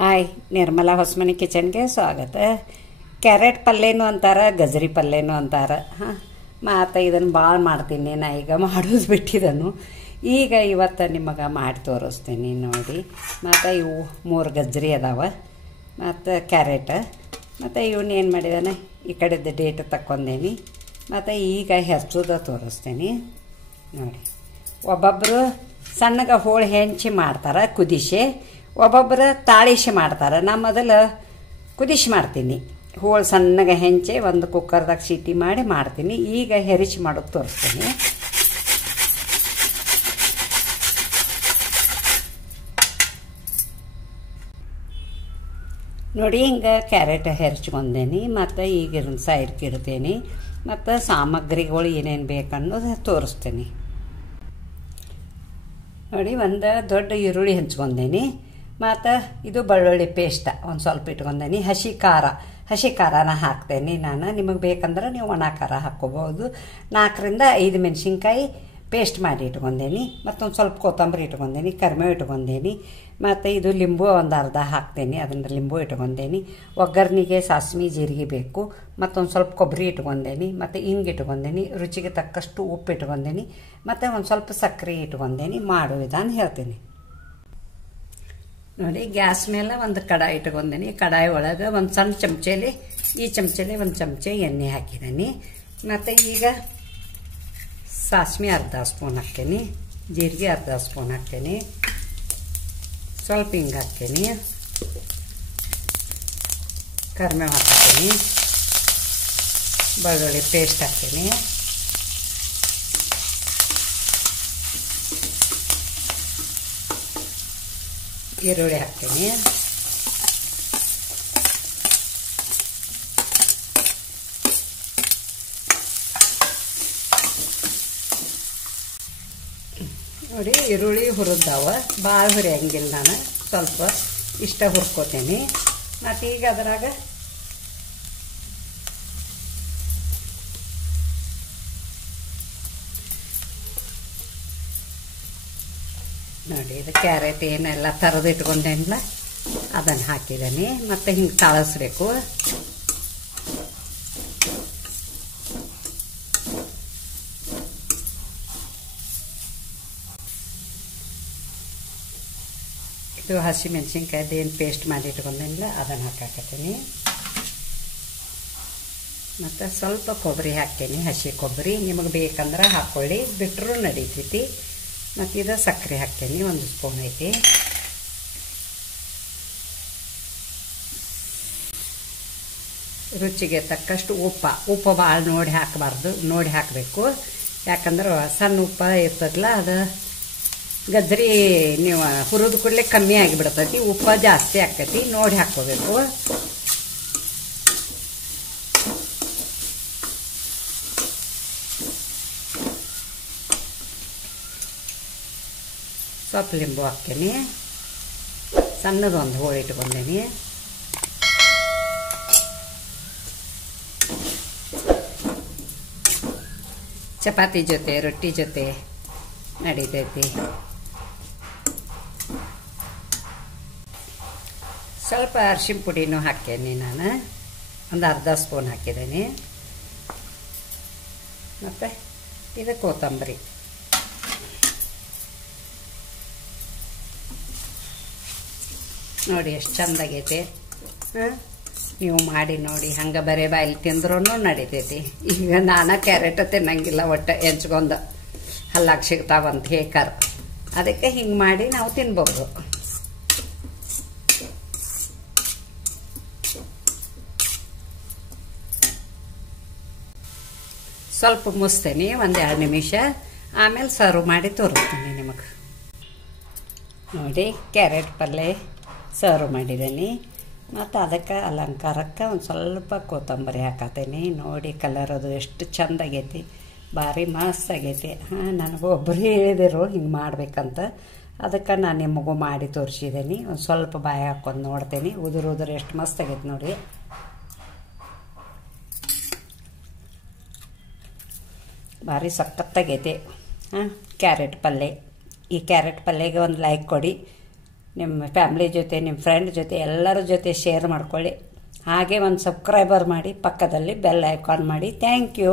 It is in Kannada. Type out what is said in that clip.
ಹಾಯ್, ನಿರ್ಮಲಾ ಹೊಸಮನಿ ಕಿಚನ್ಗೆ ಸ್ವಾಗತ. ಕ್ಯಾರೆಟ್ ಪಲ್ಯನೂ ಅಂತಾರೆ, ಗಜರಿ ಪಲ್ಯನೂ ಅಂತಾರೆ. ಮತ್ತು ಇದನ್ನು ಭಾಳ ಮಾಡ್ತೀನಿ. ನಾ ಈಗ ಮಾಡೋದು ಬಿಟ್ಟಿದ್ದನು. ಈಗ ಇವತ್ತು ನಿಮಗೆ ಮಾಡಿ ತೋರಿಸ್ತೀನಿ ನೋಡಿ. ಮತ್ತು ಇವು 3 ಗಜ್ರಿ ಅದಾವೆ, ಮತ್ತು ಕ್ಯಾರೆಟ್. ಮತ್ತು ಇವನ್ನ ಏನು ಮಾಡಿದಾನೆ, ಈ ಕಡೆದು ಡೇಟ್ ತಕ್ಕೊಂಡೇನಿ. ಮತ್ತು ಈಗ ಹೆಚ್ಚೋದ ತೋರಿಸ್ತೀನಿ ನೋಡಿ. ಒಬ್ಬೊಬ್ಬರು ಸಣ್ಣಗೆ ಹೋಳು ಹೆಂಚಿ ಮಾಡ್ತಾರೆ ಕುದಿಸಿ, ಒಬ್ಬೊಬ್ಬರು ತಾಳಿಸಿ ಮಾಡ್ತಾರೆ. ನಾ ಮೊದಲು ಕುದಿಸಿ ಮಾಡ್ತೀನಿ. ಹೋಳು ಸಣ್ಣಗೆ ಹೆಂಚಿ ಒಂದು ಕುಕ್ಕರ್ದಾಗ ಸೀಟಿ ಮಾಡಿ ಮಾಡ್ತೀನಿ. ಈಗ ಹೆರಿಚಿ ಮಾಡೋದು ತೋರಿಸ್ತೀನಿ. ನೋಡಿ, ಹಿಂಗೆ ಕ್ಯಾರೆಟ್ ಹೆರ್ಚ್ಕೊಂಡೇನಿ. ಮತ್ತು ಈಗ ಇದನ್ನು ಸೈಡ್ಗೆ ಇಡ್ತೀನಿ. ಮತ್ತು ಸಾಮಗ್ರಿಗಳು ಏನೇನು ಬೇಕನ್ನೋದು ತೋರಿಸ್ತೀನಿ ನೋಡಿ. ಒಂದು ದೊಡ್ಡ ಈರುಳ್ಳಿ ಹೆಂಚ್ಕೊಂಡೇನಿ. ಮತ್ತು ಇದು ಬೆಳ್ಳುಳ್ಳಿ ಪೇಸ್ಟ್ ಒಂದು ಸ್ವಲ್ಪ ಇಟ್ಕೊಂಡೇನಿ. ಹಸಿ ಖಾರನ ಹಾಕ್ತೇನೆ ನಾನು. ನಿಮಗೆ ಬೇಕಂದ್ರೆ ನೀವು ಒಣ ಖಾರ ಹಾಕ್ಕೋಬೋದು. 4 ರಿಂದ 5 ಮೆಣಸಿನ್ಕಾಯಿ ಪೇಸ್ಟ್ ಮಾಡಿ ಇಟ್ಕೊಂಡೇನಿ. ಮತ್ತೊಂದು ಸ್ವಲ್ಪ ಕೊತ್ತಂಬರಿ ಇಟ್ಕೊಂಡೇನಿ, ಕರಿಬೇವು ಇಟ್ಕೊಂಡೇನಿ. ಮತ್ತು ಇದು ಲಿಂಬು ಒಂದು ಅರ್ಧ ಹಾಕ್ತೇನೆ, ಅದನ್ನು ಲಿಂಬು ಇಟ್ಕೊಂಡೇನಿ. ಒಗ್ಗರ್ನಿಗೆ ಸಾಸಿವೆ ಜೀರಿಗೆ ಬೇಕು. ಮತ್ತೊಂದು ಸ್ವಲ್ಪ ಕೊಬ್ಬರಿ ಇಟ್ಕೊಂಡೇನಿ. ಮತ್ತು ಹಿಂಗೆ ಇಟ್ಕೊಂಡೇನಿ. ರುಚಿಗೆ ತಕ್ಕಷ್ಟು ಉಪ್ಪು ಇಟ್ಕೊಂಡೇನಿ. ಮತ್ತು ಒಂದು ಸ್ವಲ್ಪ ಸಕ್ಕರೆ ಇಟ್ಕೊಂಡೇನಿ. ಮಾಡೋ ವಿಧಾನ ಹೇಳ್ತೀನಿ ನೋಡಿ. ಗ್ಯಾಸ್ ಮೇಲೆ ಒಂದು ಕಡಾಯಿ ಇಟ್ಕೊಂಡೇನಿ. ಕಡಾಯಿ ಒಳಗೆ ಒಂದು ಸಣ್ಣ ಚಮಚೆಲಿ, ಈ ಚಮಚೆಲಿ ಒಂದು ಚಮಚೆ ಎಣ್ಣೆ ಹಾಕಿದ್ದೀನಿ. ಮತ್ತು ಈಗ ಸಾಸಿವೆ ಅರ್ಧ ಸ್ಪೂನ್ ಹಾಕ್ತೇನೆ, ಜೀರಿಗೆ ಅರ್ಧ ಸ್ಪೂನ್ ಹಾಕ್ತೇನೆ, ಸ್ವಲ್ಪ ಹಿಂಗೆ ಹಾಕ್ತೇನೆ, ಕರಿಬೇವು ಹಾಕ್ತೀನಿ, ಬೆಳ್ಳುಳ್ಳಿ ಪೇಸ್ಟ್ ಹಾಕ್ತೀನಿ, ಈರುಳ್ಳಿ ಹಾಕ್ತೀನಿ, ನೋಡಿ. ಈರುಳ್ಳಿ ಹುರಿದಾವ, ಭಾಳ ಹುರಿಯಂಗಿಲ್ಲ, ನಾನು ಸ್ವಲ್ಪ ಇಷ್ಟ ಹುರ್ಕೋತೀನಿ. ಮತ್ತು ಈಗ ಅದರಾಗ ನೋಡಿ, ಇದು ಕ್ಯಾರೆಟ್ ಏನೆಲ್ಲ ಥರದ್ದು ಇಟ್ಕೊಂಡೇನಿಲ್ಲ ಅದನ್ನು ಹಾಕಿದ್ದೀನಿ. ಮತ್ತು ಹಿಂಗೆ ತಾಳಿಸ್ಬೇಕು. ಇದು ಹಸಿ ಮೆಣಸಿನ್ಕಾಯ್ದು ಏನು ಪೇಸ್ಟ್ ಮಾಡಿ ಇಟ್ಕೊಂಡೇನಿಲ್ಲ ಅದನ್ನು ಹಾಕಾಕತ್ತೀನಿ. ಮತ್ತು ಸ್ವಲ್ಪ ಕೊಬ್ಬರಿ ಹಾಕ್ತೀನಿ, ಹಸಿ ಕೊಬ್ಬರಿ. ನಿಮಗೆ ಬೇಕಂದ್ರೆ ಹಾಕ್ಕೊಳ್ಳಿ, ಬಿಟ್ಟರು ನಡೀತೈತಿ. ಮತ್ತು ಇದು ಸಕ್ಕರೆ ಹಾಕ್ತೀನಿ, 1 ಸ್ಪೂನ್ ಐತಿ. ರುಚಿಗೆ ತಕ್ಕಷ್ಟು ಉಪ್ಪು ಭಾಳ ನೋಡಿ ಹಾಕಬಾರ್ದು, ನೋಡಿ ಹಾಕಬೇಕು. ಯಾಕಂದ್ರೆ ಸಣ್ಣ ಉಪ್ಪು ಇರ್ತದಲ್ಲ, ಅದು ಗಜ್ರಿ ನೀವು ಹುರಿದ ಕೂಡಲೇ ಕಮ್ಮಿ ಆಗಿಬಿಡ್ತೈತಿ. ಉಪ್ಪು ಜಾಸ್ತಿ ಆಕೈತಿ, ನೋಡಿ ಹಾಕ್ಕೋಬೇಕು. ಸ್ವಲ್ಪ ಲಿಂಬು ಹಾಕ್ತೀನಿ. ಸಣ್ಣದೊಂದು ಹೋಳು ಇಟ್ಕೊಂಡೇನಿ. ಚಪಾತಿ ಜೊತೆ ರೊಟ್ಟಿ ಜೊತೆ ನಡೀತೈತಿ. ಸ್ವಲ್ಪ ಅರಿಶಿನ ಪುಡಿನೂ ಹಾಕೇನಿ ನಾನು, ಒಂದು ಅರ್ಧ ಸ್ಪೂನ್ ಹಾಕಿದ್ದೀನಿ. ಮತ್ತು ಇದು ಕೊತ್ತಂಬರಿ. ನೋಡಿ ಎಷ್ಟು ಚಂದಾಗೈತೆ. ನೀವು ಮಾಡಿ ನೋಡಿ, ಹಂಗೆ ಬರೇ ಬಾಯಲ್ಲಿ ತಿಂದ್ರೂ ನಡೀತೈತಿ. ಈಗ ನಾನು ಕ್ಯಾರೆಟ್ ತಿನ್ನಂಗಿಲ್ಲ, ಒಟ್ಟು ಹೆಂಚ್ಕೊಂಡು ಹಲ್ಲಾಗ ಸಿಗ್ತಾವಂತ ಹೇಕಾರ, ಅದಕ್ಕೆ ಹಿಂಗೆ ಮಾಡಿ ನಾವು ತಿನ್ಬೋದು. ಸ್ವಲ್ಪ ಮುಸ್ತೇನೆ 1-2 ನಿಮಿಷ, ಆಮೇಲೆ ಸರ್ವ್ ಮಾಡಿ ತೋರಿಸ್ತೀನಿ ನಿಮಗೆ ನೋಡಿ. ಕ್ಯಾರೆಟ್ ಪಲ್ಯ ಸರ್ವ್ ಮಾಡಿದ್ದೀನಿ. ಮತ್ತು ಅದಕ್ಕೆ ಅಲಂಕಾರಕ್ಕೆ ಒಂದು ಸ್ವಲ್ಪ ಕೊತ್ತಂಬರಿ ಹಾಕತ್ತೇನೆ. ನೋಡಿ, ಕಲರ್ ಅದು ಎಷ್ಟು ಚಂದಾಗೈತಿ, ಭಾರಿ ಮಸ್ತ್ ಆಗೈತಿ. ನನಗೂ ಒಬ್ಬರು ಹೇಳಿದರು ಹಿಂಗೆ ಮಾಡ್ಬೇಕಂತ, ಅದಕ್ಕೆ ನಾನು ನಿಮಗೂ ಮಾಡಿ ತೋರಿಸಿದ್ದೀನಿ. ಒಂದು ಸ್ವಲ್ಪ ಬಾಯಿ ಹಾಕ್ಕೊಂಡು ನೋಡ್ತೇನೆ. ಉದುರು ಎಷ್ಟು ಮಸ್ತ್ ಆಗೈತಿ ನೋಡಿ. ಭಾರಿ ಸಖತ್ತಾಗೈತಿ ಕ್ಯಾರೆಟ್ ಪಲ್ಯ. ಈ ಕ್ಯಾರೆಟ್ ಪಲ್ಯಗೆ ಒಂದು ಲೈಕ್ ಕೊಡಿ. ನಿಮ್ಮ ಫ್ಯಾಮ್ಲಿ ಜೊತೆ ನಿಮ್ಮ ಫ್ರೆಂಡ್ ಜೊತೆ ಎಲ್ಲರ ಜೊತೆ ಶೇರ್ ಮಾಡ್ಕೊಳ್ಳಿ. ಹಾಗೆ ಒಂದು ಸಬ್ಸ್ಕ್ರೈಬರ್ ಮಾಡಿ, ಪಕ್ಕದಲ್ಲಿ ಬೆಲ್ ಐಕಾನ್ ಮಾಡಿ. Thank you.